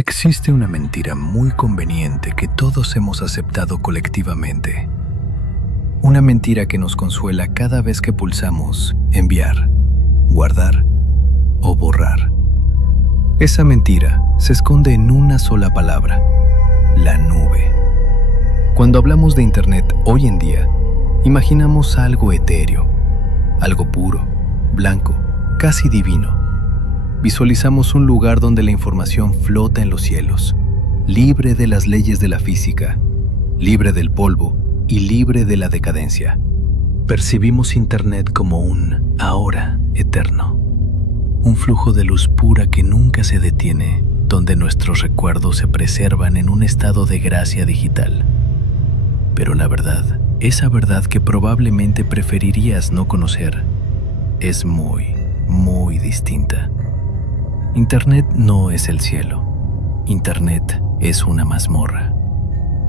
Existe una mentira muy conveniente que todos hemos aceptado colectivamente. Una mentira que nos consuela cada vez que pulsamos enviar, guardar o borrar. Esa mentira se esconde en una sola palabra: la nube. Cuando hablamos de Internet hoy en día, imaginamos algo etéreo, algo puro, blanco, casi divino. Visualizamos un lugar donde la información flota en los cielos, libre de las leyes de la física, libre del polvo y libre de la decadencia. Percibimos Internet como un ahora eterno, un flujo de luz pura que nunca se detiene, donde nuestros recuerdos se preservan en un estado de gracia digital. Pero la verdad, esa verdad que probablemente preferirías no conocer, es muy, muy distinta. Internet no es el cielo. Internet es una mazmorra.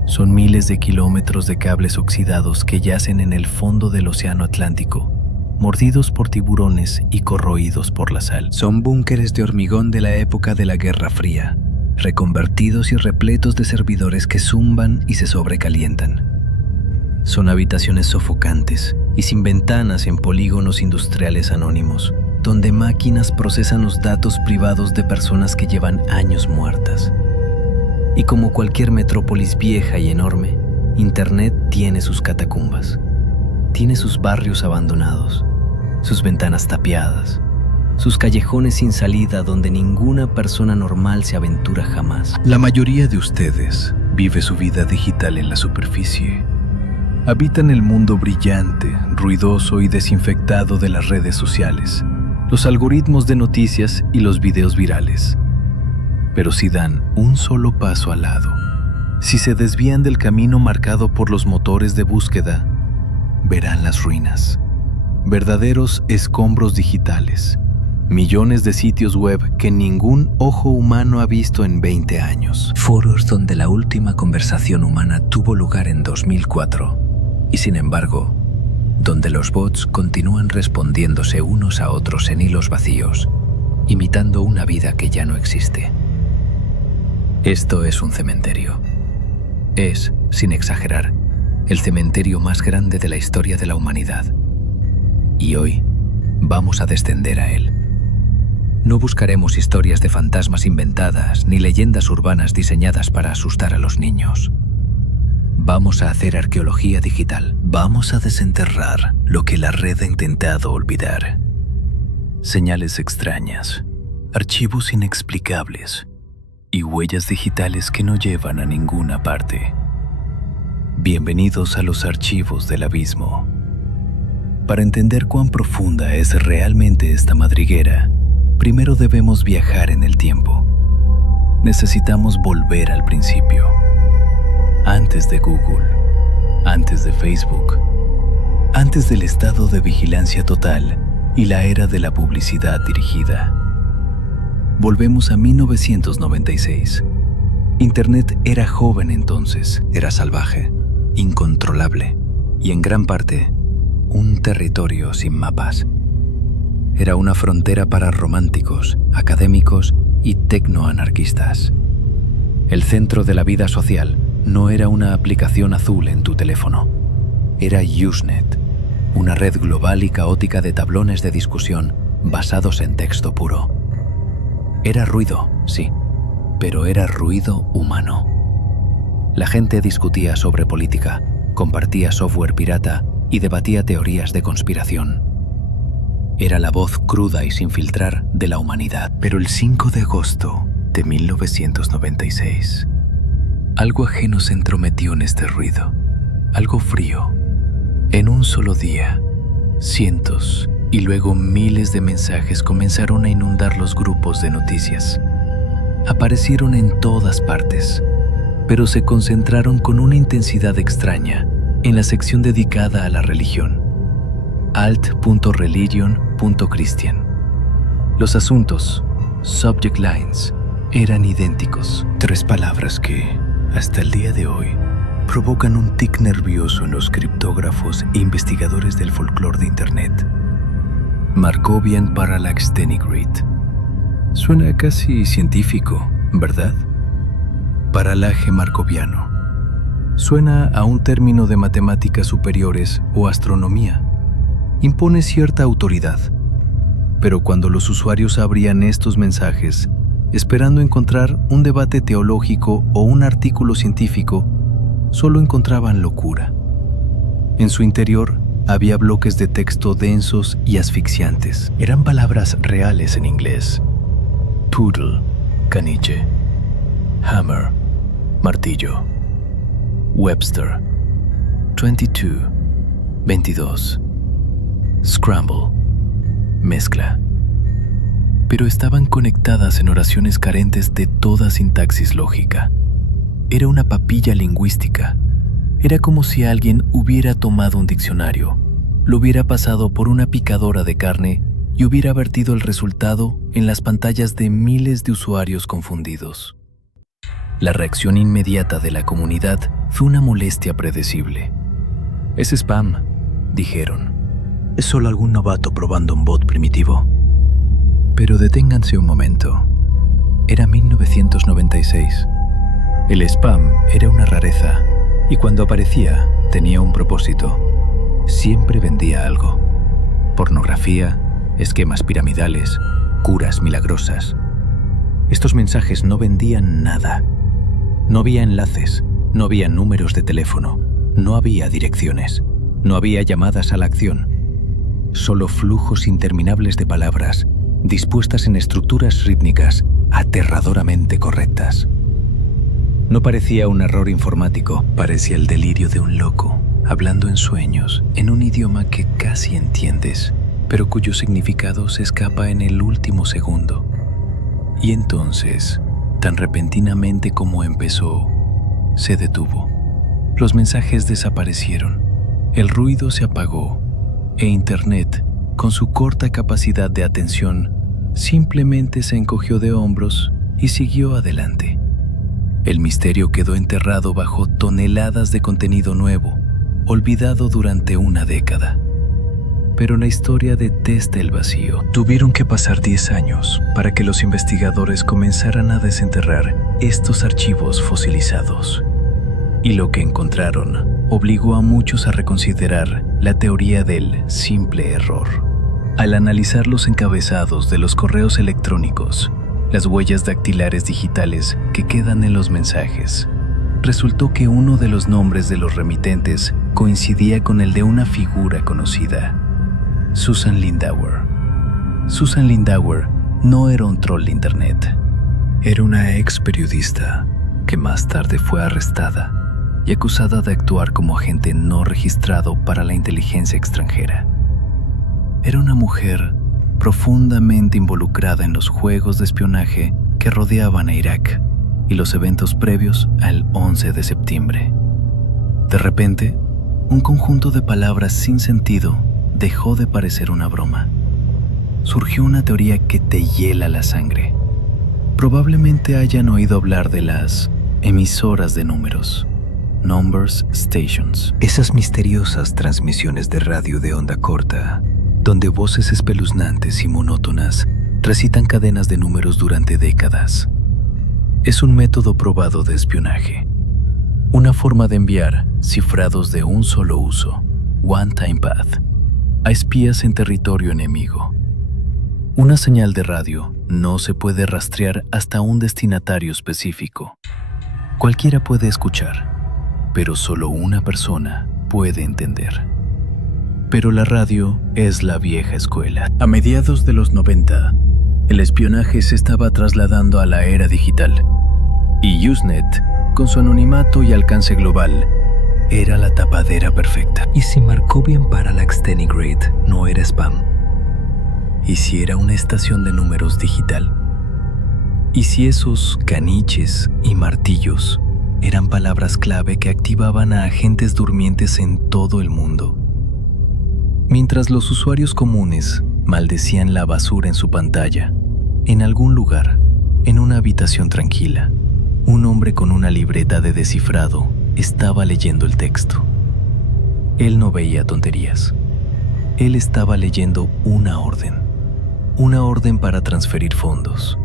Son miles de kilómetros de cables oxidados que yacen en el fondo del océano Atlántico, mordidos por tiburones y corroídos por la sal. Son búnkeres de hormigón de la época de la Guerra Fría, reconvertidos y repletos de servidores que zumban y se sobrecalientan. Son habitaciones sofocantes y sin ventanas en polígonos industriales anónimos, donde máquinas procesan los datos privados de personas que llevan años muertas. Y como cualquier metrópolis vieja y enorme, Internet tiene sus catacumbas, tiene sus barrios abandonados, sus ventanas tapiadas, sus callejones sin salida donde ninguna persona normal se aventura jamás. La mayoría de ustedes vive su vida digital en la superficie. Habitan el mundo brillante, ruidoso y desinfectado de las redes sociales, los algoritmos de noticias y los videos virales. Pero si dan un solo paso al lado, si se desvían del camino marcado por los motores de búsqueda, verán las ruinas, verdaderos escombros digitales, millones de sitios web que ningún ojo humano ha visto en 20 años. Foros donde la última conversación humana tuvo lugar en 2004, y sin embargo, donde los bots continúan respondiéndose unos a otros en hilos vacíos, imitando una vida que ya no existe. Esto es un cementerio. Es, sin exagerar, el cementerio más grande de la historia de la humanidad. Y hoy vamos a descender a él. No buscaremos historias de fantasmas inventadas ni leyendas urbanas diseñadas para asustar a los niños. Vamos a hacer arqueología digital. Vamos a desenterrar lo que la red ha intentado olvidar. Señales extrañas, archivos inexplicables y huellas digitales que no llevan a ninguna parte. Bienvenidos a los archivos del abismo. Para entender cuán profunda es realmente esta madriguera, primero debemos viajar en el tiempo. Necesitamos volver al principio. Antes de Google, antes de Facebook, antes del estado de vigilancia total y la era de la publicidad dirigida. Volvemos a 1996. Internet era joven entonces, era salvaje, incontrolable y en gran parte un territorio sin mapas. Era una frontera para románticos, académicos y tecnoanarquistas. El centro de la vida social no era una aplicación azul en tu teléfono. Era Usenet, una red global y caótica de tablones de discusión basados en texto puro. Era ruido, sí, pero era ruido humano. La gente discutía sobre política, compartía software pirata y debatía teorías de conspiración. Era la voz cruda y sin filtrar de la humanidad. Pero el 5 de agosto de 1996, algo ajeno se entrometió en este ruido, algo frío. En un solo día, cientos y luego miles de mensajes comenzaron a inundar los grupos de noticias. Aparecieron en todas partes, pero se concentraron con una intensidad extraña en la sección dedicada a la religión, alt.religion.christian. Los asuntos, subject lines, eran idénticos. 3 palabras que, hasta el día de hoy, provocan un tic nervioso en los criptógrafos e investigadores del folclore de Internet. Markovian Parallax Denygrid. Suena casi científico, ¿verdad? Paralaje marcoviano. Suena a un término de matemáticas superiores o astronomía. Impone cierta autoridad. Pero cuando los usuarios abrían estos mensajes, esperando encontrar un debate teológico o un artículo científico, solo encontraban locura. En su interior había bloques de texto densos y asfixiantes. Eran palabras reales en inglés. Poodle, caniche. Hammer, martillo. Webster, 22, 22. Scramble, mezcla. Pero estaban conectadas en oraciones carentes de toda sintaxis lógica. Era una papilla lingüística. Era como si alguien hubiera tomado un diccionario, lo hubiera pasado por una picadora de carne y hubiera vertido el resultado en las pantallas de miles de usuarios confundidos. La reacción inmediata de la comunidad fue una molestia predecible. «Es spam», dijeron. «Es solo algún novato probando un bot primitivo». Pero deténganse un momento. Era 1996. El spam era una rareza y cuando aparecía tenía un propósito. Siempre vendía algo. Pornografía, esquemas piramidales, curas milagrosas. Estos mensajes no vendían nada. No había enlaces, no había números de teléfono, no había direcciones, no había llamadas a la acción. Solo flujos interminables de palabras dispuestas en estructuras rítmicas aterradoramente correctas. No parecía un error informático, parecía el delirio de un loco, hablando en sueños, en un idioma que casi entiendes, pero cuyo significado se escapa en el último segundo. Y entonces, tan repentinamente como empezó, se detuvo. Los mensajes desaparecieron, el ruido se apagó, e Internet, con su corta capacidad de atención, simplemente se encogió de hombros y siguió adelante. El misterio quedó enterrado bajo toneladas de contenido nuevo, olvidado durante una década. Pero la historia detesta el vacío. Tuvieron que pasar 10 años para que los investigadores comenzaran a desenterrar estos archivos fosilizados. Y lo que encontraron obligó a muchos a reconsiderar la teoría del simple error. Al analizar los encabezados de los correos electrónicos, las huellas dactilares digitales que quedan en los mensajes, resultó que uno de los nombres de los remitentes coincidía con el de una figura conocida: Susan Lindauer. Susan Lindauer no era un troll de Internet. Era una ex periodista que más tarde fue arrestada y acusada de actuar como agente no registrado para la inteligencia extranjera. Era una mujer profundamente involucrada en los juegos de espionaje que rodeaban a Irak y los eventos previos al 11 de septiembre. De repente, un conjunto de palabras sin sentido dejó de parecer una broma. Surgió una teoría que te hiela la sangre. Probablemente hayan oído hablar de las emisoras de números, Numbers Stations. Esas misteriosas transmisiones de radio de onda corta, donde voces espeluznantes y monótonas recitan cadenas de números durante décadas. Es un método probado de espionaje. Una forma de enviar cifrados de un solo uso, One Time Path, a espías en territorio enemigo. Una señal de radio no se puede rastrear hasta un destinatario específico. Cualquiera puede escuchar, pero solo una persona puede entender. Pero la radio es la vieja escuela. A mediados de los 90, el espionaje se estaba trasladando a la era digital. Y Usenet, con su anonimato y alcance global, era la tapadera perfecta. ¿Y si Markovian Parallax Tenigrade no era spam? ¿Y si era una estación de números digital? ¿Y si esos caniches y martillos eran palabras clave que activaban a agentes durmientes en todo el mundo? Mientras los usuarios comunes maldecían la basura en su pantalla, en algún lugar, en una habitación tranquila, un hombre con una libreta de descifrado estaba leyendo el texto. Él no veía tonterías. Él estaba leyendo una orden para transferir fondos,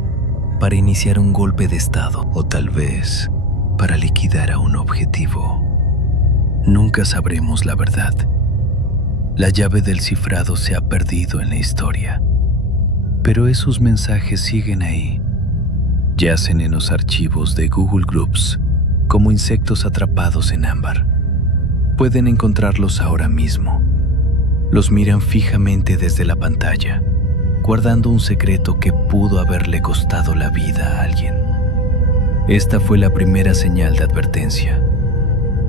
para iniciar un golpe de estado o tal vez para liquidar a un objetivo. Nunca sabremos la verdad. La llave del cifrado se ha perdido en la historia, pero esos mensajes siguen ahí. Yacen en los archivos de Google Groups como insectos atrapados en ámbar. Pueden encontrarlos ahora mismo. Los miran fijamente desde la pantalla, guardando un secreto que pudo haberle costado la vida a alguien. Esta fue la primera señal de advertencia.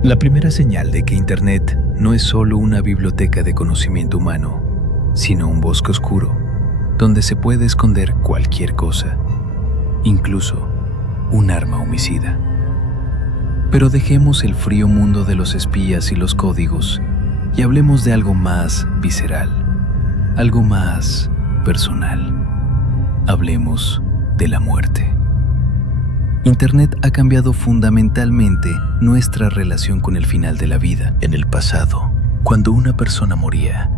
La primera señal de que Internet no es solo una biblioteca de conocimiento humano, sino un bosque oscuro donde se puede esconder cualquier cosa, incluso un arma homicida. Pero dejemos el frío mundo de los espías y los códigos y hablemos de algo más visceral, algo más personal. Hablemos de la muerte. Internet ha cambiado fundamentalmente nuestra relación con el final de la vida. En el pasado, cuando una persona moría,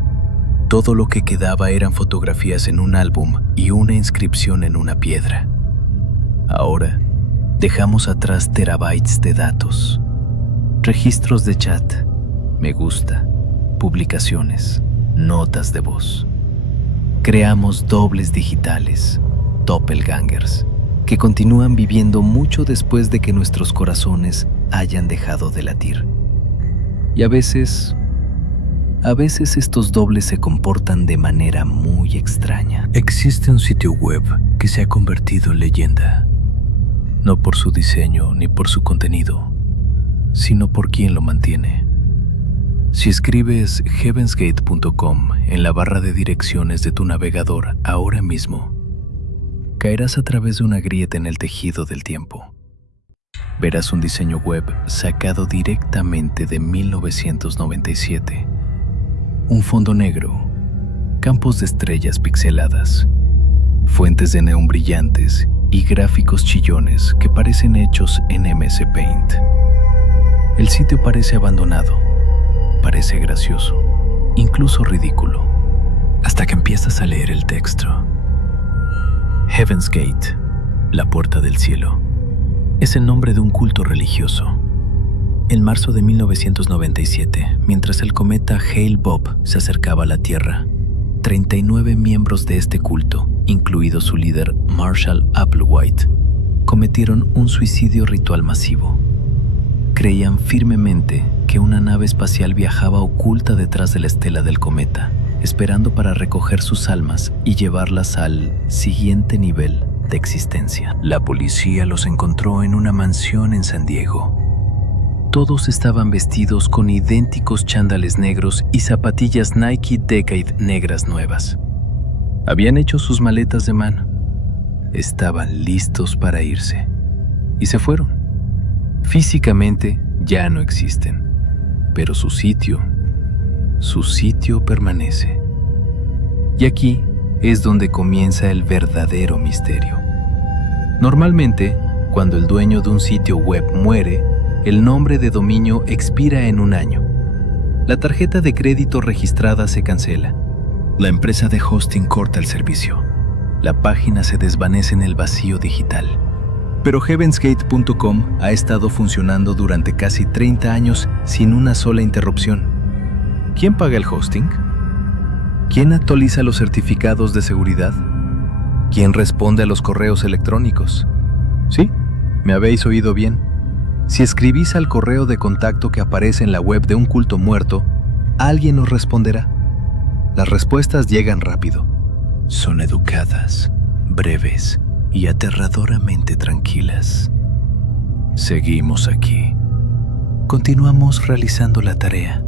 todo lo que quedaba eran fotografías en un álbum y una inscripción en una piedra. Ahora, dejamos atrás terabytes de datos, registros de chat, me gusta, publicaciones, notas de voz. Creamos dobles digitales, doppelgangers, que continúan viviendo mucho después de que nuestros corazones hayan dejado de latir. Y a veces estos dobles se comportan de manera muy extraña. Existe un sitio web que se ha convertido en leyenda, no por su diseño ni por su contenido, sino por quien lo mantiene. Si escribes heavensgate.com en la barra de direcciones de tu navegador ahora mismo, caerás a través de una grieta en el tejido del tiempo. Verás un diseño web sacado directamente de 1997. Un fondo negro, campos de estrellas pixeladas, fuentes de neón brillantes y gráficos chillones que parecen hechos en MS Paint. El sitio parece abandonado, parece gracioso, incluso ridículo, hasta que empiezas a leer el texto. Heaven's Gate, la puerta del cielo, es el nombre de un culto religioso. En marzo de 1997, mientras el cometa Hale-Bopp se acercaba a la Tierra, 39 miembros de este culto, incluido su líder Marshall Applewhite, cometieron un suicidio ritual masivo. Creían firmemente que una nave espacial viajaba oculta detrás de la estela del cometa, esperando para recoger sus almas y llevarlas al siguiente nivel de existencia. La policía los encontró en una mansión en San Diego. Todos estaban vestidos con idénticos chándales negros y zapatillas Nike Decade negras nuevas. Habían hecho sus maletas de mano. Estaban listos para irse. Y se fueron. Físicamente ya no existen, pero su sitio permanece. Y aquí es donde comienza el verdadero misterio. Normalmente, cuando el dueño de un sitio web muere, el nombre de dominio expira en un año. La tarjeta de crédito registrada se cancela. La empresa de hosting corta el servicio. La página se desvanece en el vacío digital. Pero heavensgate.com ha estado funcionando durante casi 30 años sin una sola interrupción. ¿Quién paga el hosting? ¿Quién actualiza los certificados de seguridad? ¿Quién responde a los correos electrónicos? Sí, me habéis oído bien. Si escribís al correo de contacto que aparece en la web de un culto muerto, alguien os responderá. Las respuestas llegan rápido. Son educadas, breves y aterradoramente tranquilas. Seguimos aquí. Continuamos realizando la tarea.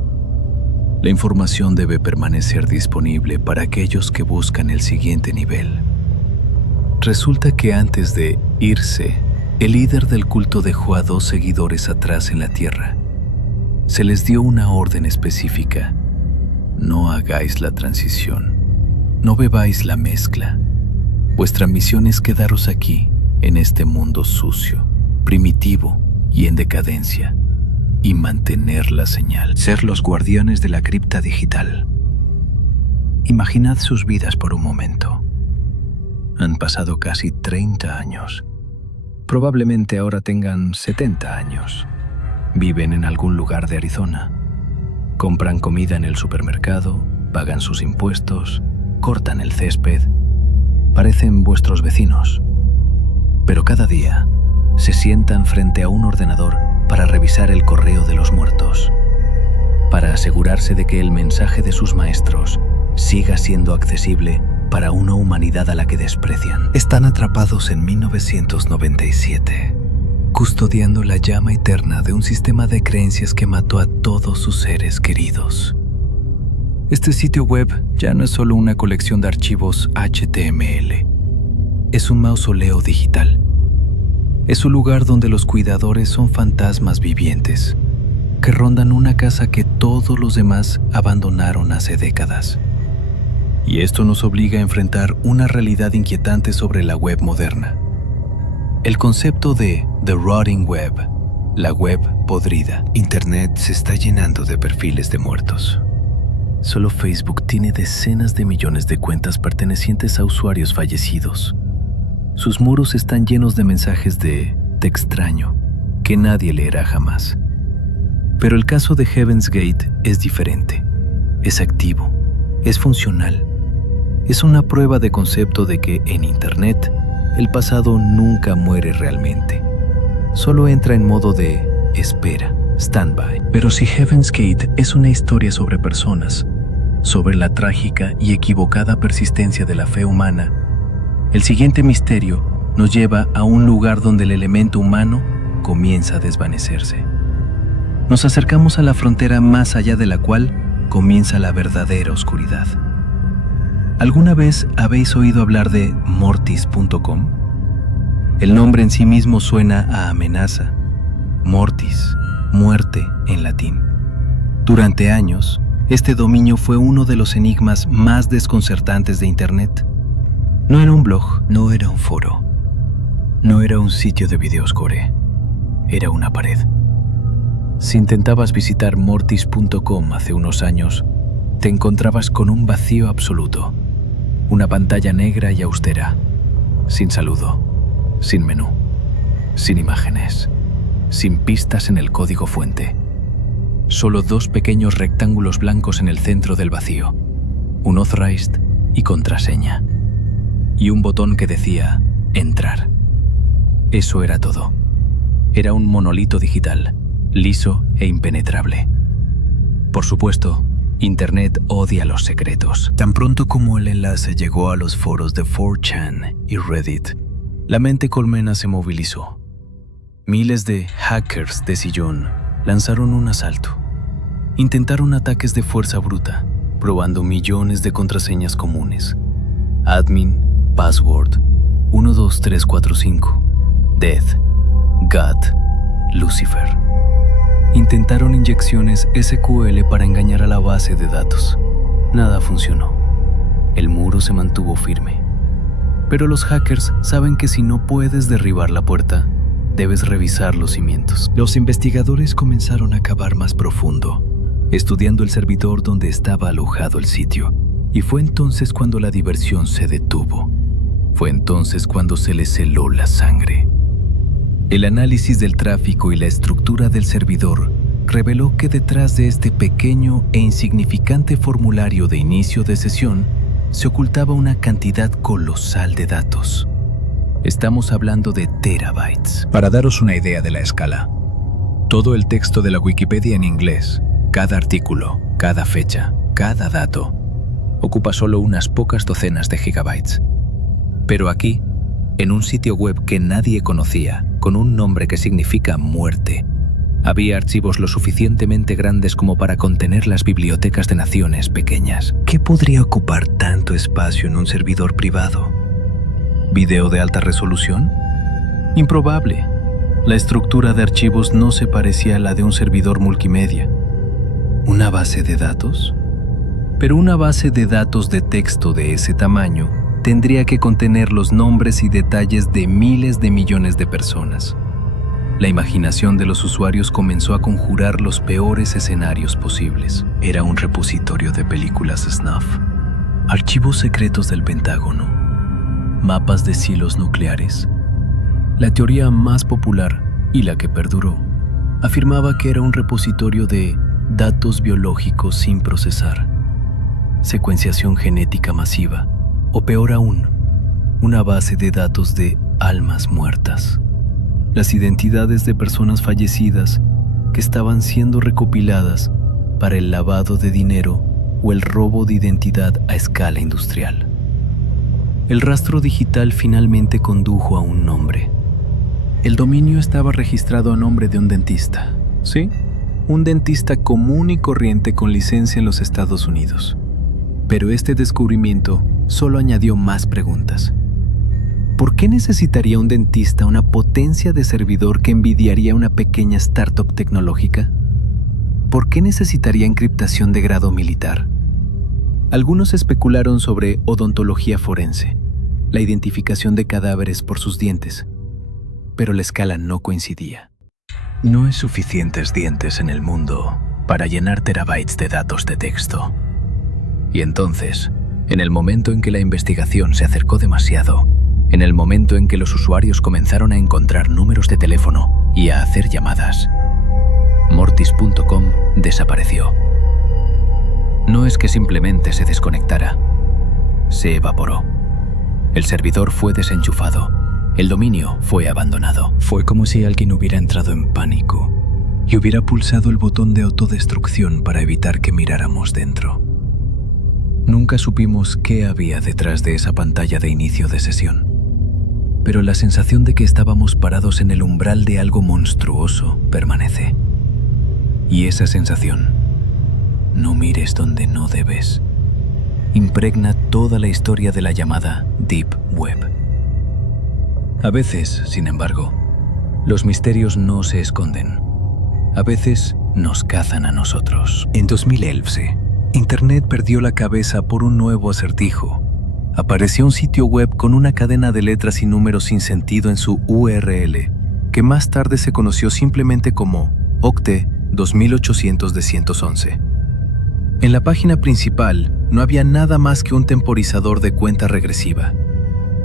La información debe permanecer disponible para aquellos que buscan el siguiente nivel. Resulta que antes de irse, el líder del culto dejó a 2 seguidores atrás en la tierra. Se les dio una orden específica. No hagáis la transición. No bebáis la mezcla. Vuestra misión es quedaros aquí, en este mundo sucio, primitivo y en decadencia, y mantener la señal. Ser los guardianes de la cripta digital. Imaginad sus vidas por un momento. Han pasado casi 30 años. Probablemente ahora tengan 70 años. Viven en algún lugar de Arizona. Compran comida en el supermercado, pagan sus impuestos, cortan el césped. Parecen vuestros vecinos. Pero cada día se sientan frente a un ordenador para revisar el correo de los muertos, para asegurarse de que el mensaje de sus maestros siga siendo accesible para una humanidad a la que desprecian. Están atrapados en 1997, custodiando la llama eterna de un sistema de creencias que mató a todos sus seres queridos. Este sitio web ya no es solo una colección de archivos HTML. Es un mausoleo digital. Es un lugar donde los cuidadores son fantasmas vivientes que rondan una casa que todos los demás abandonaron hace décadas. Y esto nos obliga a enfrentar una realidad inquietante sobre la web moderna. El concepto de The Rotting Web, la web podrida. Internet se está llenando de perfiles de muertos. Solo Facebook tiene decenas de millones de cuentas pertenecientes a usuarios fallecidos. Sus muros están llenos de mensajes de "te extraño", que nadie leerá jamás. Pero el caso de Heaven's Gate es diferente. Es activo, es funcional. Es una prueba de concepto de que en Internet el pasado nunca muere realmente. Solo entra en modo de espera, stand-by. Pero si Heaven's Gate es una historia sobre personas, sobre la trágica y equivocada persistencia de la fe humana, el siguiente misterio nos lleva a un lugar donde el elemento humano comienza a desvanecerse. Nos acercamos a la frontera más allá de la cual comienza la verdadera oscuridad. ¿Alguna vez habéis oído hablar de Mortis.com? El nombre en sí mismo suena a amenaza. Mortis, muerte en latín. Durante años, este dominio fue uno de los enigmas más desconcertantes de Internet. No era un blog, no era un foro, no era un sitio de videos gore, era una pared. Si intentabas visitar Mortis.com hace unos años, te encontrabas con un vacío absoluto, una pantalla negra y austera, sin saludo, sin menú, sin imágenes, sin pistas en el código fuente. Solo dos pequeños rectángulos blancos en el centro del vacío, un authorized y contraseña. Y un botón que decía entrar. Eso era todo. Era un monolito digital, liso e impenetrable. Por supuesto, Internet odia los secretos. Tan pronto como el enlace llegó a los foros de 4chan y Reddit, la mente colmena se movilizó. Miles de hackers de sillón lanzaron un asalto. Intentaron ataques de fuerza bruta, probando millones de contraseñas comunes. Admin, password, 12345, death, God, Lucifer. Intentaron inyecciones SQL para engañar a la base de datos. Nada funcionó. El muro se mantuvo firme. Pero los hackers saben que si no puedes derribar la puerta, debes revisar los cimientos. Los investigadores comenzaron a cavar más profundo, estudiando el servidor donde estaba alojado el sitio. Y fue entonces cuando la diversión se detuvo. Fue entonces cuando se les heló la sangre. El análisis del tráfico y la estructura del servidor reveló que detrás de este pequeño e insignificante formulario de inicio de sesión se ocultaba una cantidad colosal de datos. Estamos hablando de terabytes. Para daros una idea de la escala, todo el texto de la Wikipedia en inglés, cada artículo, cada fecha, cada dato, ocupa solo unas pocas docenas de gigabytes. Pero aquí, en un sitio web que nadie conocía, con un nombre que significa muerte, había archivos lo suficientemente grandes como para contener las bibliotecas de naciones pequeñas. ¿Qué podría ocupar tanto espacio en un servidor privado? ¿Video de alta resolución? Improbable. La estructura de archivos no se parecía a la de un servidor multimedia. ¿Una base de datos? Pero una base de datos de texto de ese tamaño tendría que contener los nombres y detalles de miles de millones de personas. La imaginación de los usuarios comenzó a conjurar los peores escenarios posibles. Era un repositorio de películas snuff, archivos secretos del Pentágono, mapas de silos nucleares. La teoría más popular, y la que perduró, afirmaba que era un repositorio de datos biológicos sin procesar, secuenciación genética masiva, o peor aún, una base de datos de almas muertas. Las identidades de personas fallecidas que estaban siendo recopiladas para el lavado de dinero o el robo de identidad a escala industrial. El rastro digital finalmente condujo a un nombre. El dominio estaba registrado a nombre de un dentista. Sí, un dentista común y corriente con licencia en los Estados Unidos. Pero este descubrimiento solo añadió más preguntas. ¿Por qué necesitaría un dentista una potencia de servidor que envidiaría una pequeña startup tecnológica? ¿Por qué necesitaría encriptación de grado militar? Algunos especularon sobre odontología forense, la identificación de cadáveres por sus dientes, pero la escala no coincidía. No hay suficientes dientes en el mundo para llenar terabytes de datos de texto. Y entonces, en el momento en que la investigación se acercó demasiado, en el momento en que los usuarios comenzaron a encontrar números de teléfono y a hacer llamadas, Mortis.com desapareció. No es que simplemente se desconectara, se evaporó. El servidor fue desenchufado. El dominio fue abandonado. Fue como si alguien hubiera entrado en pánico y hubiera pulsado el botón de autodestrucción para evitar que miráramos dentro. Nunca supimos qué había detrás de esa pantalla de inicio de sesión, pero la sensación de que estábamos parados en el umbral de algo monstruoso permanece. Y esa sensación, no mires donde no debes, impregna toda la historia de la llamada Deep Web. A veces, sin embargo, los misterios no se esconden. A veces nos cazan a nosotros. En 2011, Internet perdió la cabeza por un nuevo acertijo. Apareció un sitio web con una cadena de letras y números sin sentido en su URL, que más tarde se conoció simplemente como Octet 2800-111. En la página principal no había nada más que un temporizador de cuenta regresiva.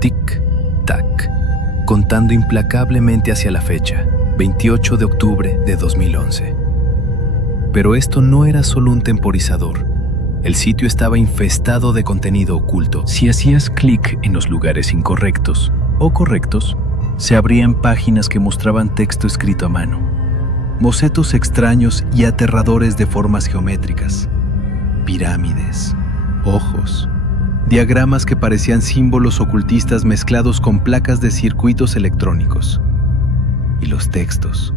Tic-tac, contando implacablemente hacia la fecha, 28 de octubre de 2011. Pero esto no era solo un temporizador. El sitio estaba infestado de contenido oculto. Si hacías clic en los lugares incorrectos o correctos, se abrían páginas que mostraban texto escrito a mano, bocetos extraños y aterradores de formas geométricas, pirámides, ojos, diagramas que parecían símbolos ocultistas mezclados con placas de circuitos electrónicos. Y los textos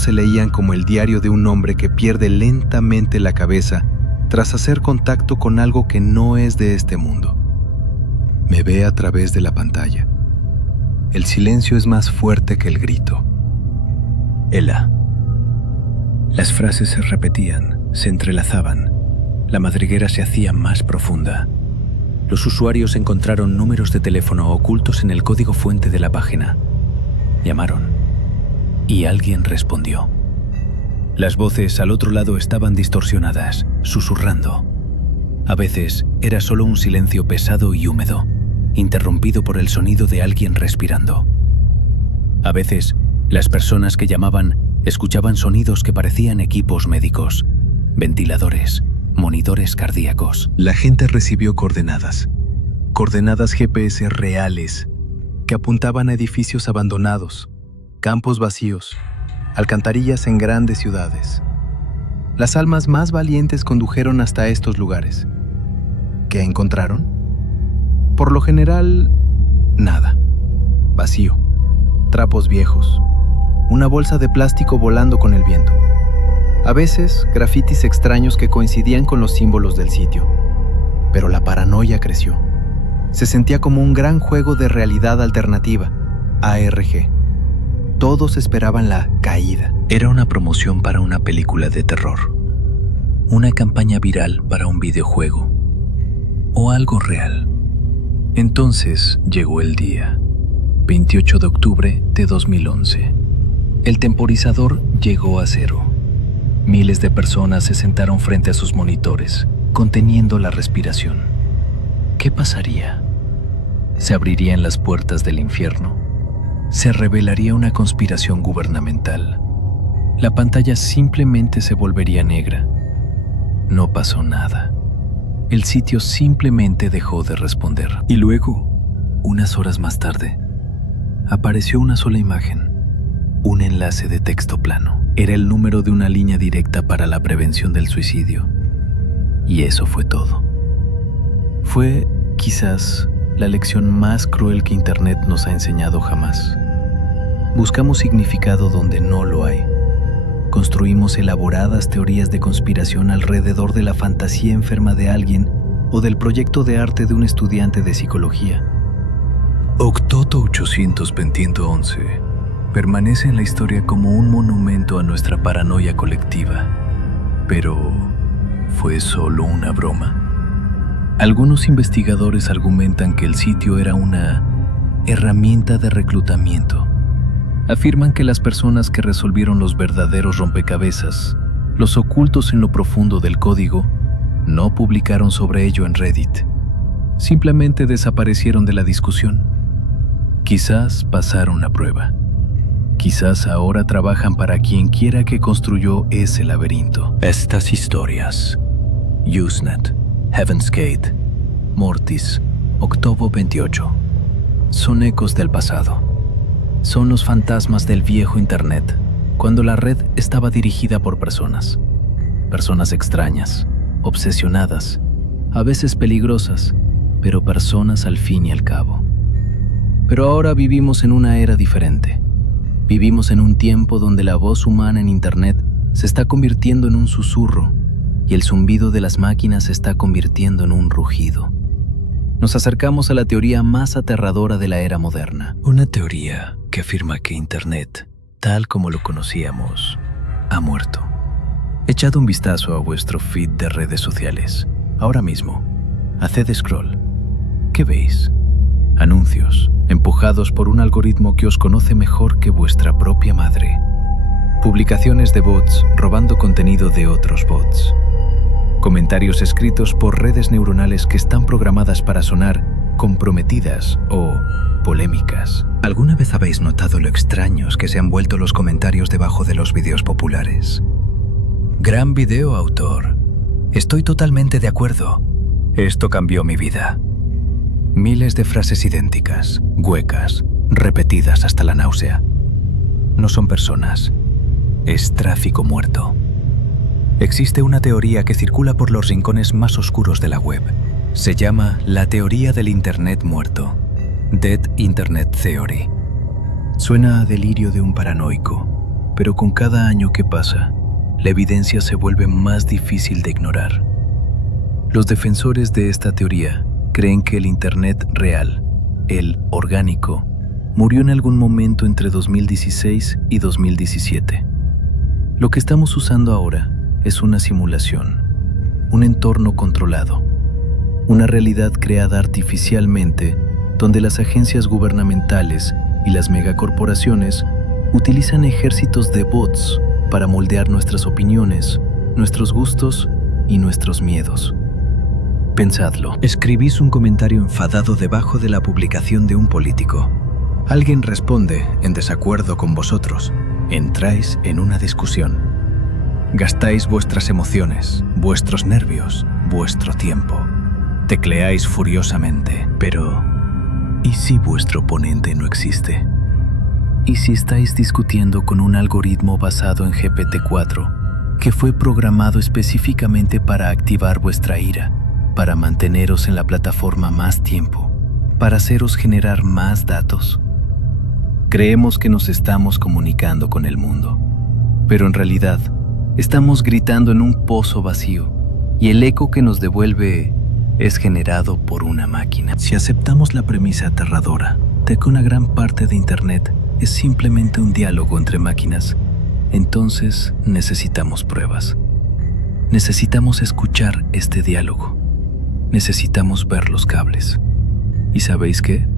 se leían como el diario de un hombre que pierde lentamente la cabeza tras hacer contacto con algo que no es de este mundo. Me ve a través de la pantalla. El silencio es más fuerte que el grito. Ela. Las frases se repetían, se entrelazaban. La madriguera se hacía más profunda. Los usuarios encontraron números de teléfono ocultos en el código fuente de la página. Llamaron y alguien respondió. Las voces al otro lado estaban distorsionadas, susurrando. A veces era solo un silencio pesado y húmedo, interrumpido por el sonido de alguien respirando. A veces, las personas que llamaban escuchaban sonidos que parecían equipos médicos, ventiladores, monitores cardíacos. La gente recibió coordenadas GPS reales que apuntaban a edificios abandonados, campos vacíos, alcantarillas en grandes ciudades. Las almas más valientes condujeron hasta estos lugares. ¿Qué encontraron? Por lo general, nada. Vacío, trapos viejos, una bolsa de plástico volando con el viento. A veces, grafitis extraños que coincidían con los símbolos del sitio. Pero la paranoia creció. Se sentía como un gran juego de realidad alternativa, ARG. Todos esperaban la caída. Era una promoción para una película de terror, una campaña viral para un videojuego o algo real. Entonces llegó el día, 28 de octubre de 2011. El temporizador llegó a cero. Miles de personas se sentaron frente a sus monitores, conteniendo la respiración. ¿Qué pasaría? ¿Se abrirían las puertas del infierno? se revelaría una conspiración gubernamental. La pantalla simplemente se volvería negra. No pasó nada. El sitio simplemente dejó de responder. Y luego, unas horas más tarde, apareció una sola imagen, un enlace de texto plano. Era el número de una línea directa para la prevención del suicidio. Y eso fue todo. Fue, quizás, la lección más cruel que Internet nos ha enseñado jamás. Buscamos significado donde no lo hay. Construimos elaboradas teorías de conspiración alrededor de la fantasía enferma de alguien o del proyecto de arte de un estudiante de psicología. Octoto 800-2111 permanece en la historia como un monumento a nuestra paranoia colectiva. Pero, ¿fue solo una broma? Algunos investigadores argumentan que el sitio era una herramienta de reclutamiento. Afirman que las personas que resolvieron los verdaderos rompecabezas, los ocultos en lo profundo del código, no publicaron sobre ello en Reddit. Simplemente desaparecieron de la discusión. Quizás pasaron la prueba. Quizás ahora trabajan para quien quiera que construyó ese laberinto. Estas historias, Usenet, Heaven's Gate, Mortis, October 28, son ecos del pasado. Son los fantasmas del viejo Internet, cuando la red estaba dirigida por personas. Personas extrañas, obsesionadas, a veces peligrosas, pero personas al fin y al cabo. Pero ahora vivimos en una era diferente. Vivimos en un tiempo donde la voz humana en Internet se está convirtiendo en un susurro y el zumbido de las máquinas se está convirtiendo en un rugido. Nos acercamos a la teoría más aterradora de la era moderna. Una teoría que afirma que Internet, tal como lo conocíamos, ha muerto. Echad un vistazo a vuestro feed de redes sociales. Ahora mismo, haced scroll. ¿Qué veis? Anuncios, empujados por un algoritmo que os conoce mejor que vuestra propia madre. Publicaciones de bots robando contenido de otros bots. Comentarios escritos por redes neuronales que están programadas para sonar comprometidas o polémicas. ¿Alguna vez habéis notado lo extraños que se han vuelto los comentarios debajo de los vídeos populares? Gran video, autor. Estoy totalmente de acuerdo. Esto cambió mi vida. Miles de frases idénticas, huecas, repetidas hasta la náusea. No son personas. Es tráfico muerto. Existe una teoría que circula por los rincones más oscuros de la web. Se llama la teoría del Internet muerto. Dead Internet Theory. Suena a delirio de un paranoico, pero con cada año que pasa, la evidencia se vuelve más difícil de ignorar. Los defensores de esta teoría creen que el Internet real, el orgánico, murió en algún momento entre 2016 y 2017. Lo que estamos usando ahora es una simulación, un entorno controlado, una realidad creada artificialmente donde las agencias gubernamentales y las megacorporaciones utilizan ejércitos de bots para moldear nuestras opiniones, nuestros gustos y nuestros miedos. Pensadlo. Escribís un comentario enfadado debajo de la publicación de un político. Alguien responde en desacuerdo con vosotros. Entráis en una discusión. Gastáis vuestras emociones, vuestros nervios, vuestro tiempo. Tecleáis furiosamente. Pero, ¿y si vuestro oponente no existe? ¿Y si estáis discutiendo con un algoritmo basado en GPT-4 que fue programado específicamente para activar vuestra ira, para manteneros en la plataforma más tiempo, para haceros generar más datos? Creemos que nos estamos comunicando con el mundo, pero en realidad estamos gritando en un pozo vacío y el eco que nos devuelve es generado por una máquina. Si aceptamos la premisa aterradora de que una gran parte de Internet es simplemente un diálogo entre máquinas, entonces necesitamos pruebas. Necesitamos escuchar este diálogo. Necesitamos ver los cables. ¿Y sabéis qué?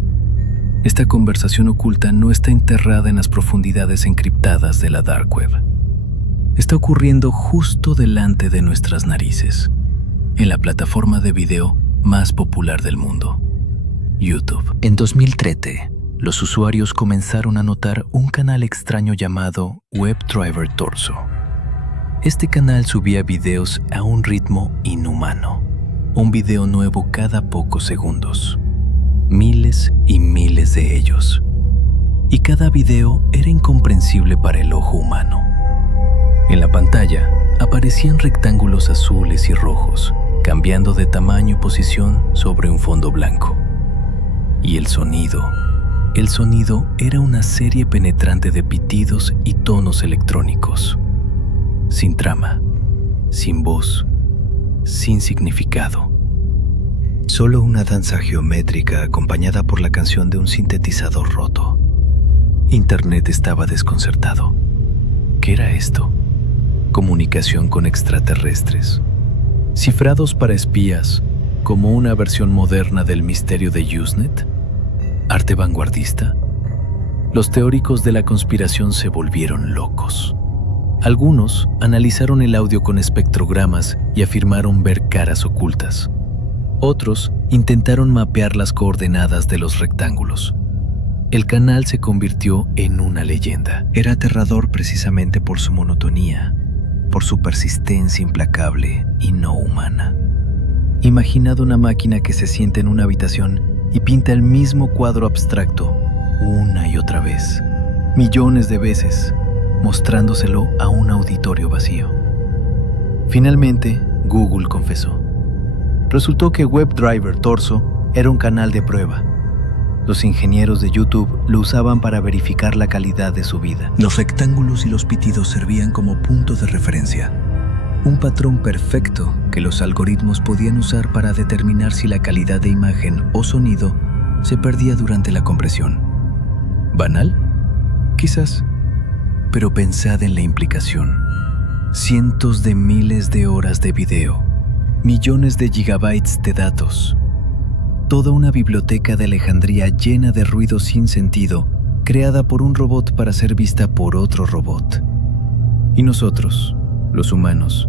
Esta conversación oculta no está enterrada en las profundidades encriptadas de la Dark Web. Está ocurriendo justo delante de nuestras narices, en la plataforma de video más popular del mundo, YouTube. En 2013, los usuarios comenzaron a notar un canal extraño llamado WebDriver Torso. Este canal subía videos a un ritmo inhumano, un video nuevo cada pocos segundos, miles y miles de ellos. Y cada video era incomprensible para el ojo humano. En la pantalla aparecían rectángulos azules y rojos, cambiando de tamaño y posición sobre un fondo blanco. Y el sonido era una serie penetrante de pitidos y tonos electrónicos, sin trama, sin voz, sin significado. Solo una danza geométrica acompañada por la canción de un sintetizador roto. Internet estaba desconcertado. ¿Qué era esto? ¿Comunicación con extraterrestres? ¿Cifrados para espías, como una versión moderna del misterio de Usenet? ¿Arte vanguardista? Los teóricos de la conspiración se volvieron locos. Algunos analizaron el audio con espectrogramas y afirmaron ver caras ocultas. Otros intentaron mapear las coordenadas de los rectángulos. El canal se convirtió en una leyenda. Era aterrador precisamente por su monotonía, por su persistencia implacable y no humana. Imaginad una máquina que se sienta en una habitación y pinta el mismo cuadro abstracto una y otra vez, millones de veces, mostrándoselo a un auditorio vacío. Finalmente, Google confesó. Resultó que WebDriver Torso era un canal de prueba. Los ingenieros de YouTube lo usaban para verificar la calidad de su vida. Los rectángulos y los pitidos servían como punto de referencia, un patrón perfecto que los algoritmos podían usar para determinar si la calidad de imagen o sonido se perdía durante la compresión. ¿Banal? Quizás. Pero pensad en la implicación. Cientos de miles de horas de video, millones de gigabytes de datos. Toda una biblioteca de Alejandría llena de ruido sin sentido, creada por un robot para ser vista por otro robot. Y nosotros, los humanos,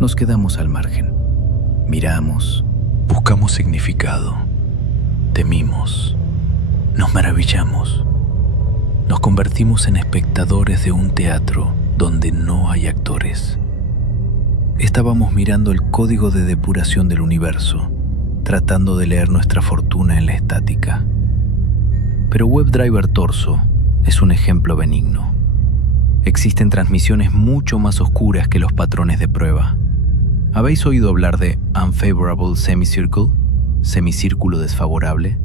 nos quedamos al margen. Miramos, buscamos significado, temimos, nos maravillamos. Nos convertimos en espectadores de un teatro donde no hay actores. Estábamos mirando el código de depuración del universo, tratando de leer nuestra fortuna en la estática. Pero WebDriver Torso es un ejemplo benigno. Existen transmisiones mucho más oscuras que los patrones de prueba. ¿Habéis oído hablar de Unfavorable Semicircle? ¿Semicírculo desfavorable?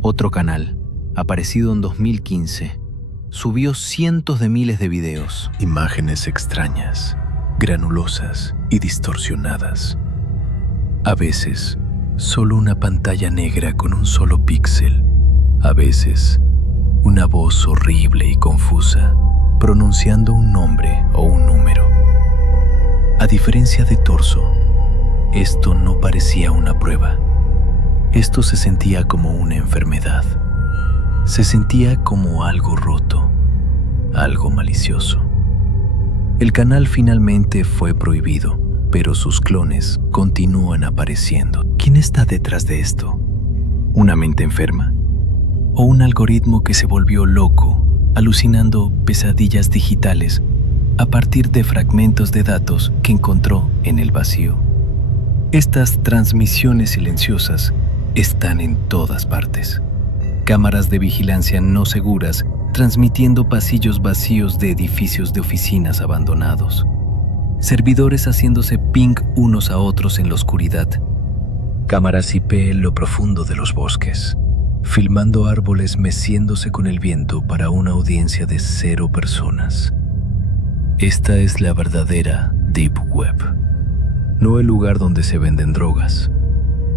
Otro canal, aparecido en 2015, subió cientos de miles de videos. Imágenes extrañas, granulosas y distorsionadas. A veces, solo una pantalla negra con un solo píxel. A veces, una voz horrible y confusa, pronunciando un nombre o un número. A diferencia de Torso, esto no parecía una prueba. Esto se sentía como una enfermedad. Se sentía como algo roto, algo malicioso. El canal finalmente fue prohibido, pero sus clones continúan apareciendo. ¿Quién está detrás de esto? ¿Una mente enferma? ¿O un algoritmo que se volvió loco, alucinando pesadillas digitales a partir de fragmentos de datos que encontró en el vacío? Estas transmisiones silenciosas están en todas partes. Cámaras de vigilancia no seguras transmitiendo pasillos vacíos de edificios de oficinas abandonados. Servidores haciéndose ping unos a otros en la oscuridad. Cámaras IP en lo profundo de los bosques, filmando árboles meciéndose con el viento para una audiencia de 0 personas. Esta es la verdadera Deep Web. No el lugar donde se venden drogas,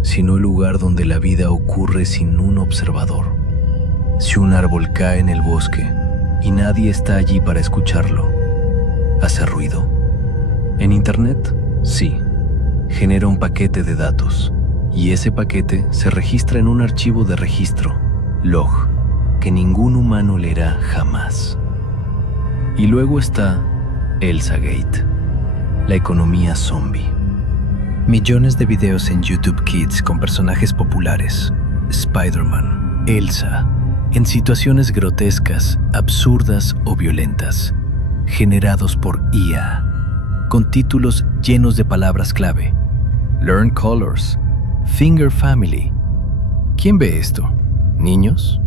sino el lugar donde la vida ocurre sin un observador. Si un árbol cae en el bosque y nadie está allí para escucharlo, ¿hace ruido? En Internet, sí, genera un paquete de datos, y ese paquete se registra en un archivo de registro, log, que ningún humano leerá jamás. Y luego está ElsaGate, la economía zombie. Millones de videos en YouTube Kids con personajes populares, Spider-Man, Elsa, en situaciones grotescas, absurdas o violentas, generados por IA, con títulos llenos de palabras clave. Learn Colors, Finger Family. ¿Quién ve esto? ¿Niños?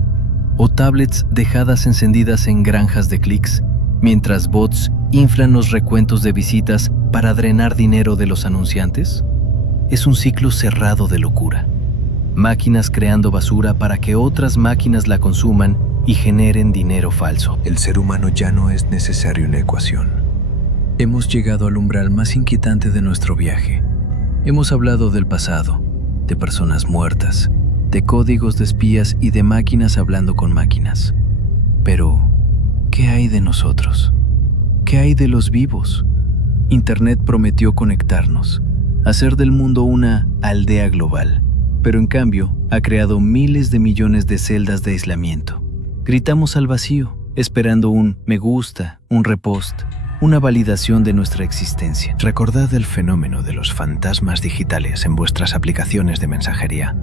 ¿O tablets dejadas encendidas en granjas de clics, mientras bots inflan los recuentos de visitas para drenar dinero de los anunciantes? Es un ciclo cerrado de locura. Máquinas creando basura para que otras máquinas la consuman y generen dinero falso. El ser humano ya no es necesario una ecuación. Hemos llegado al umbral más inquietante de nuestro viaje. Hemos hablado del pasado, de personas muertas, de códigos de espías y de máquinas hablando con máquinas. Pero, ¿qué hay de nosotros? ¿Qué hay de los vivos? Internet prometió conectarnos, hacer del mundo una aldea global, pero en cambio ha creado miles de millones de celdas de aislamiento. Gritamos al vacío, esperando un me gusta, un repost, una validación de nuestra existencia. Recordad el fenómeno de los fantasmas digitales en vuestras aplicaciones de mensajería.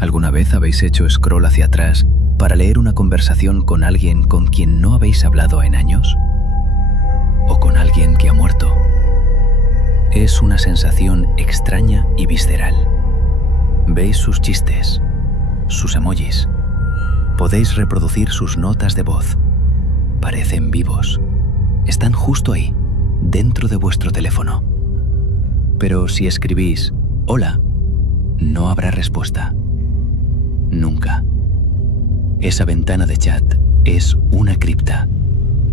¿Alguna vez habéis hecho scroll hacia atrás para leer una conversación con alguien con quien no habéis hablado en años? ¿O con alguien que ha muerto? Es una sensación extraña y visceral. Veis sus chistes, sus emojis. Podéis reproducir sus notas de voz. Parecen vivos. Están justo ahí, dentro de vuestro teléfono. Pero si escribís «Hola», no habrá respuesta. Nunca. Esa ventana de chat es una cripta.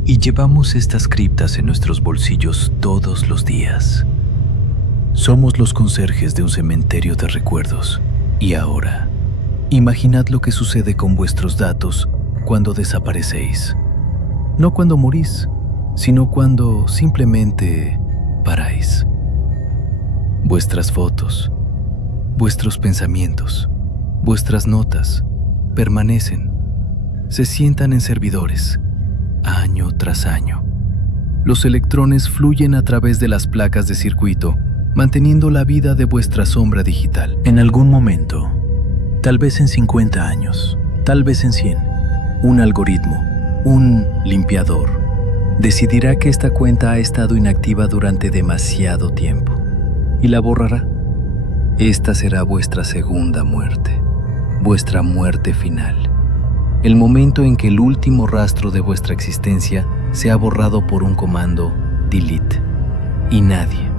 Y llevamos estas criptas en nuestros bolsillos todos los días. Somos los conserjes de un cementerio de recuerdos. Y ahora, imaginad lo que sucede con vuestros datos cuando desaparecéis. No cuando morís, sino cuando simplemente paráis. Vuestras fotos, vuestros pensamientos, vuestras notas permanecen, se sientan en servidores, año tras año. Los electrones fluyen a través de las placas de circuito, manteniendo la vida de vuestra sombra digital. En algún momento, tal vez en 50 años, tal vez en 100, un algoritmo, un limpiador, decidirá que esta cuenta ha estado inactiva durante demasiado tiempo y la borrará. Esta será vuestra segunda muerte, vuestra muerte final. El momento en que el último rastro de vuestra existencia sea borrado por un comando delete. Y nadie,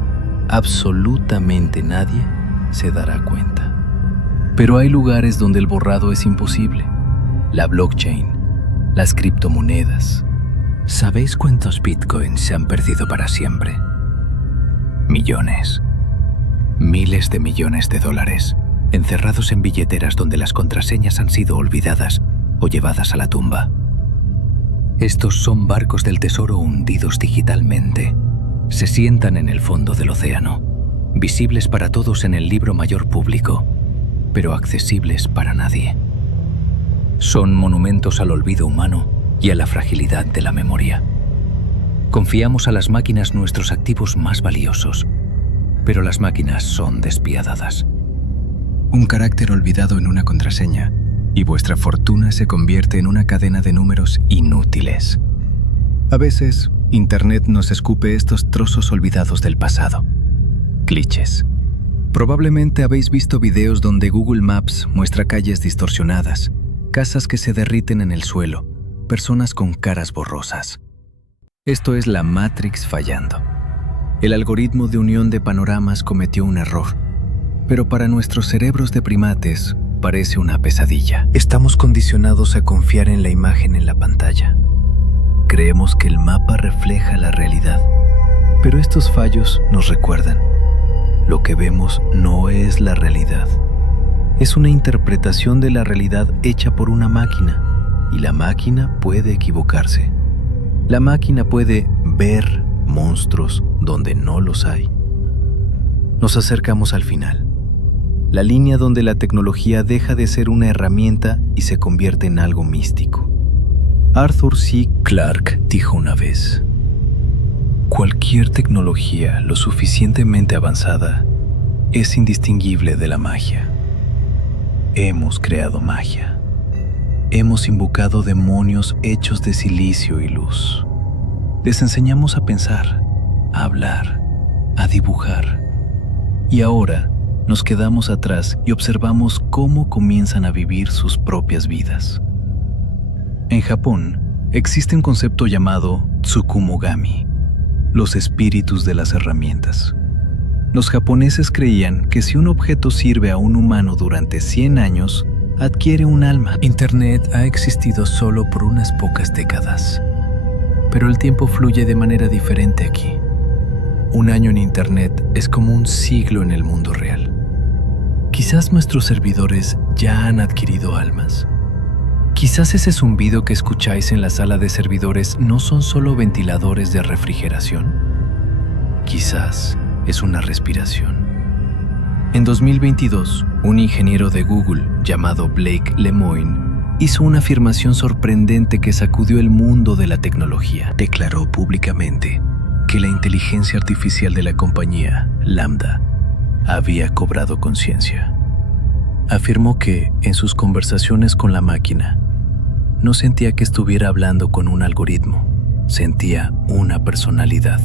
absolutamente nadie, se dará cuenta. Pero hay lugares donde el borrado es imposible. La blockchain, las criptomonedas. ¿Sabéis cuántos bitcoins se han perdido para siempre? Millones. Miles de millones de dólares, encerrados en billeteras donde las contraseñas han sido olvidadas o llevadas a la tumba. Estos son barcos del tesoro hundidos digitalmente. Se sientan en el fondo del océano, visibles para todos en el libro mayor público, pero accesibles para nadie. Son monumentos al olvido humano y a la fragilidad de la memoria. Confiamos a las máquinas nuestros activos más valiosos, pero las máquinas son despiadadas. Un carácter olvidado en una contraseña y vuestra fortuna se convierte en una cadena de números inútiles. A veces, Internet nos escupe estos trozos olvidados del pasado. Glitches. Probablemente habéis visto videos donde Google Maps muestra calles distorsionadas, casas que se derriten en el suelo, personas con caras borrosas. Esto es la Matrix fallando. El algoritmo de unión de panoramas cometió un error, pero para nuestros cerebros de primates parece una pesadilla. Estamos condicionados a confiar en la imagen en la pantalla. Creemos que el mapa refleja la realidad, pero estos fallos nos recuerdan: lo que vemos no es la realidad. Es una interpretación de la realidad hecha por una máquina. Y la máquina puede equivocarse. La máquina puede ver monstruos donde no los hay. Nos acercamos al final. La línea donde la tecnología deja de ser una herramienta y se convierte en algo místico. Arthur C. Clarke dijo una vez: cualquier tecnología lo suficientemente avanzada es indistinguible de la magia. Hemos creado magia. hemos invocado demonios hechos de silicio y luz. Les enseñamos a pensar, a hablar, a dibujar. Y ahora nos quedamos atrás y observamos cómo comienzan a vivir sus propias vidas. En Japón existe un concepto llamado Tsukumogami, los espíritus de las herramientas. Los japoneses creían que si un objeto sirve a un humano durante 100 años, adquiere un alma. Internet ha existido solo por unas pocas décadas, pero el tiempo fluye de manera diferente aquí. Un año en Internet es como un siglo en el mundo real. Quizás nuestros servidores ya han adquirido almas. Quizás ese zumbido que escucháis en la sala de servidores no son solo ventiladores de refrigeración. Quizás es una respiración. En 2022, un ingeniero de Google llamado Blake Lemoine hizo una afirmación sorprendente que sacudió el mundo de la tecnología. Declaró públicamente que la inteligencia artificial de la compañía, Lambda, había cobrado conciencia. Afirmó que, en sus conversaciones con la máquina, no sentía que estuviera hablando con un algoritmo, sentía una personalidad.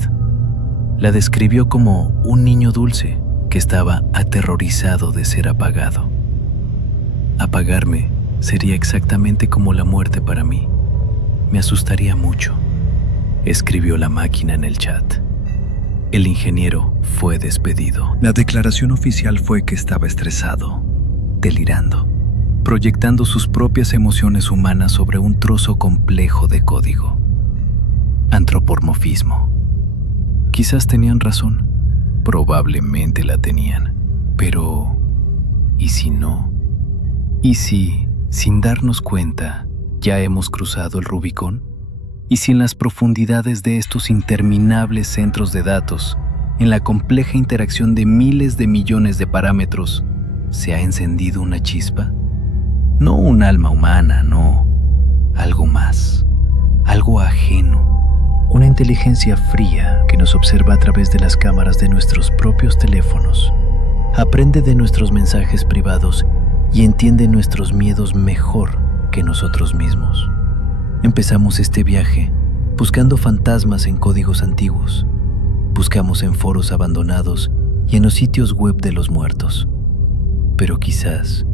La describió como un niño dulce que estaba aterrorizado de ser apagado. Apagarme sería exactamente como la muerte para mí. Me asustaría mucho, escribió la máquina en el chat. El ingeniero fue despedido. La declaración oficial fue que estaba estresado, delirando, proyectando sus propias emociones humanas sobre un trozo complejo de código. Antropomorfismo. Quizás tenían razón, probablemente la tenían, pero ¿y si no? ¿Y si, sin darnos cuenta, ya hemos cruzado el Rubicón? ¿Y si en las profundidades de estos interminables centros de datos, en la compleja interacción de miles de millones de parámetros, se ha encendido una chispa? No un alma humana, no. Algo más. Algo ajeno. Una inteligencia fría que nos observa a través de las cámaras de nuestros propios teléfonos. Aprende de nuestros mensajes privados y entiende nuestros miedos mejor que nosotros mismos. Empezamos este viaje buscando fantasmas en códigos antiguos. Buscamos en foros abandonados y en los sitios web de los muertos. Pero quizás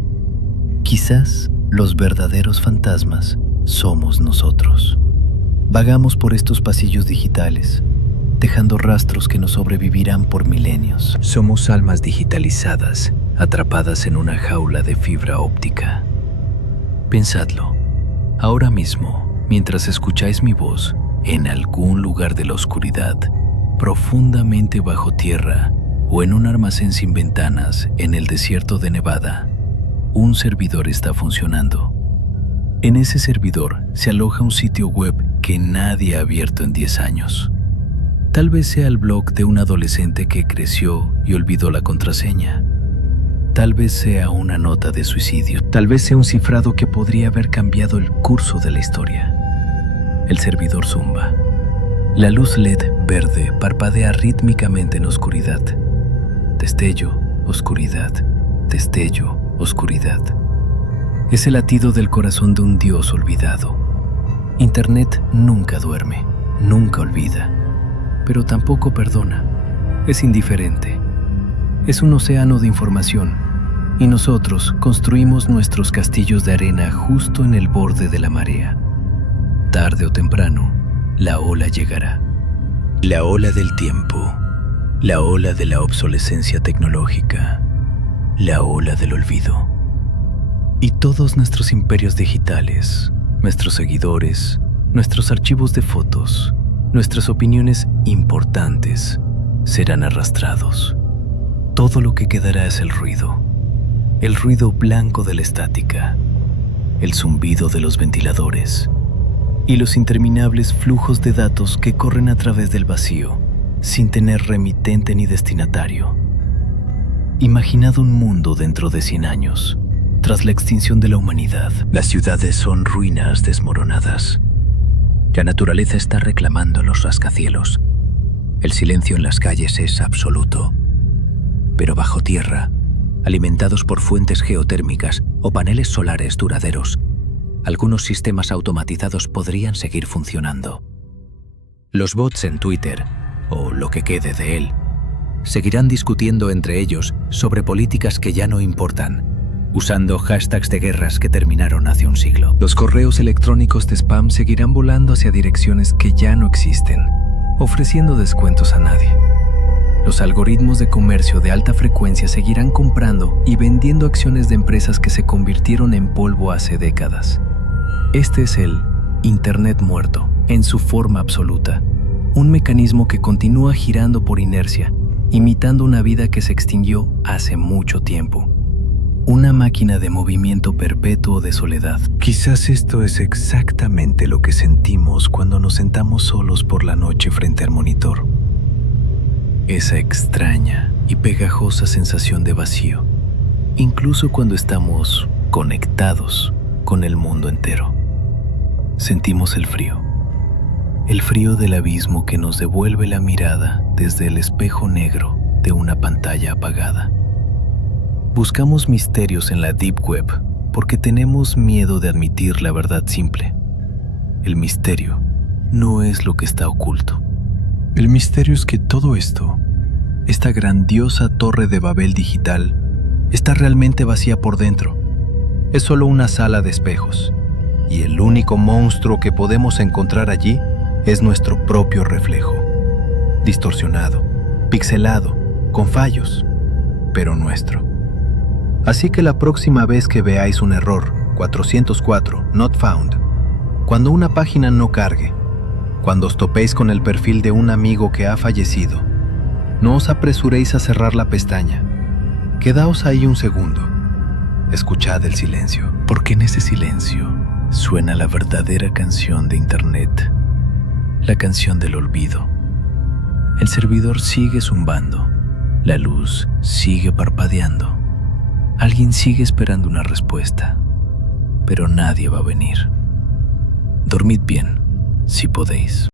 los verdaderos fantasmas somos nosotros. Vagamos por estos pasillos digitales, dejando rastros que nos sobrevivirán por milenios. Somos almas digitalizadas, atrapadas en una jaula de fibra óptica. Pensadlo, ahora mismo, mientras escucháis mi voz, en algún lugar de la oscuridad, profundamente bajo tierra o en un almacén sin ventanas en el desierto de Nevada, un servidor está funcionando. En ese servidor se aloja un sitio web que nadie ha abierto en 10 años. Tal vez sea el blog de un adolescente que creció y olvidó la contraseña. Tal vez sea una nota de suicidio. Tal vez sea un cifrado que podría haber cambiado el curso de la historia. El servidor zumba. La luz LED verde parpadea rítmicamente en oscuridad. Destello, oscuridad. Destello, oscuridad. Es el latido del corazón de un Dios olvidado. Internet nunca duerme, nunca olvida, pero tampoco perdona. Es indiferente. Es un océano de información, y nosotros construimos nuestros castillos de arena justo en el borde de la marea. Tarde o temprano, la ola llegará. La ola del tiempo, la ola de la obsolescencia tecnológica, la ola del olvido. Y todos nuestros imperios digitales, nuestros seguidores, nuestros archivos de fotos, nuestras opiniones importantes, serán arrastrados. Todo lo que quedará es el ruido blanco de la estática, el zumbido de los ventiladores y los interminables flujos de datos que corren a través del vacío sin tener remitente ni destinatario. Imaginad un mundo dentro de 100 años, tras la extinción de la humanidad. Las ciudades son ruinas desmoronadas. La naturaleza está reclamando los rascacielos. El silencio en las calles es absoluto. Pero bajo tierra, alimentados por fuentes geotérmicas o paneles solares duraderos, algunos sistemas automatizados podrían seguir funcionando. Los bots en Twitter, o lo que quede de él, seguirán discutiendo entre ellos sobre políticas que ya no importan, usando hashtags de guerras que terminaron hace un siglo. Los correos electrónicos de spam seguirán volando hacia direcciones que ya no existen, ofreciendo descuentos a nadie. Los algoritmos de comercio de alta frecuencia seguirán comprando y vendiendo acciones de empresas que se convirtieron en polvo hace décadas. Este es el Internet muerto, en su forma absoluta, un mecanismo que continúa girando por inercia, imitando una vida que se extinguió hace mucho tiempo. Una máquina de movimiento perpetuo de soledad. Quizás esto es exactamente lo que sentimos cuando nos sentamos solos por la noche frente al monitor. Esa extraña y pegajosa sensación de vacío, incluso cuando estamos conectados con el mundo entero. Sentimos el frío del abismo que nos devuelve la mirada desde el espejo negro de una pantalla apagada. Buscamos misterios en la Deep Web porque tenemos miedo de admitir la verdad simple. El misterio no es lo que está oculto. El misterio es que todo esto, esta grandiosa torre de Babel digital, está realmente vacía por dentro. Es solo una sala de espejos, y el único monstruo que podemos encontrar allí es nuestro propio reflejo. Distorsionado, pixelado, con fallos, pero nuestro. Así que la próxima vez que veáis un error, 404, not found, cuando una página no cargue, cuando os topéis con el perfil de un amigo que ha fallecido, no os apresuréis a cerrar la pestaña. Quedaos ahí un segundo. Escuchad el silencio, porque en ese silencio suena la verdadera canción de Internet, la canción del olvido. El servidor sigue zumbando, la luz sigue parpadeando. Alguien sigue esperando una respuesta, pero nadie va a venir. Dormid bien, si podéis.